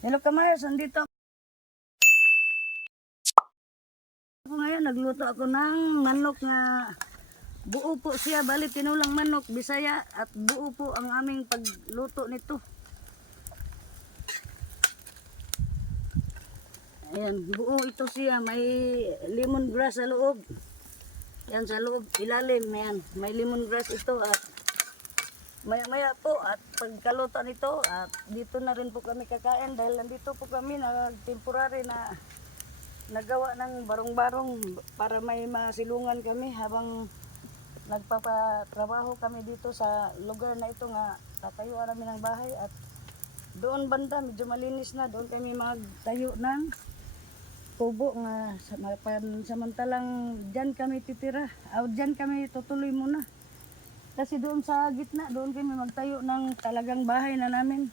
Hello Kamayos, andito ako ngayon. Nagluto ako ng manok nga buo po siya. Bali tinulang manok, Bisaya, at buo po ang aming pagluto nito. Ayan, buo ito siya. May lemongrass sa loob. Yan sa loob, ilalim. Ayan, may lemongrass ito at maya-maya po at pagkaluto nito at dito na rin po kami kakain dahil nandito po kami na temporary na nagawa ng barong-barong para may masilungan kami habang nagpapatrabaho kami dito sa lugar na ito nga tatayuan namin ng bahay. At doon banda medyo malinis na, doon kami magtayo ng kubo nga samantalang dyan kami titira o dyan kami tutuloy muna kasi doon sa gitna doon kami magtayo ng talagang bahay na namin.